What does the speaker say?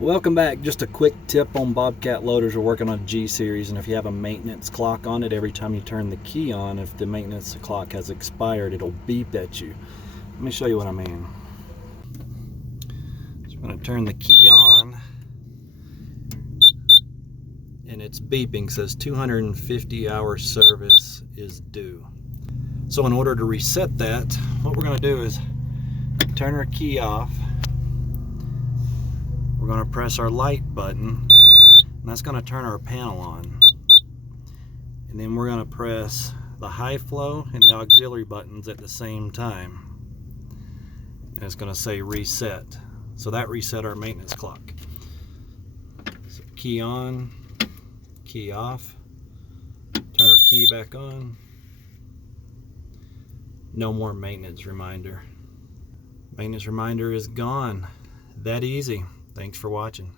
Welcome back. Just a quick tip on Bobcat loaders. We're working on a G series, and if you have a maintenance clock on it, every time you turn the key on, if the maintenance clock has expired, it'll beep at you. Let me show you what I mean. So I'm going to turn the key on, and it's beeping, says 250 hour service is due. So in order to reset that, what we're going to do is turn our key off. We're going to press our light button, and that's going to turn our panel on. And then we're going to press the high flow and the auxiliary buttons at the same time. And it's going to say reset. So that reset our maintenance clock. So key on, key off, turn our key back on. No more maintenance reminder. Maintenance reminder is gone. That easy. Thanks for watching.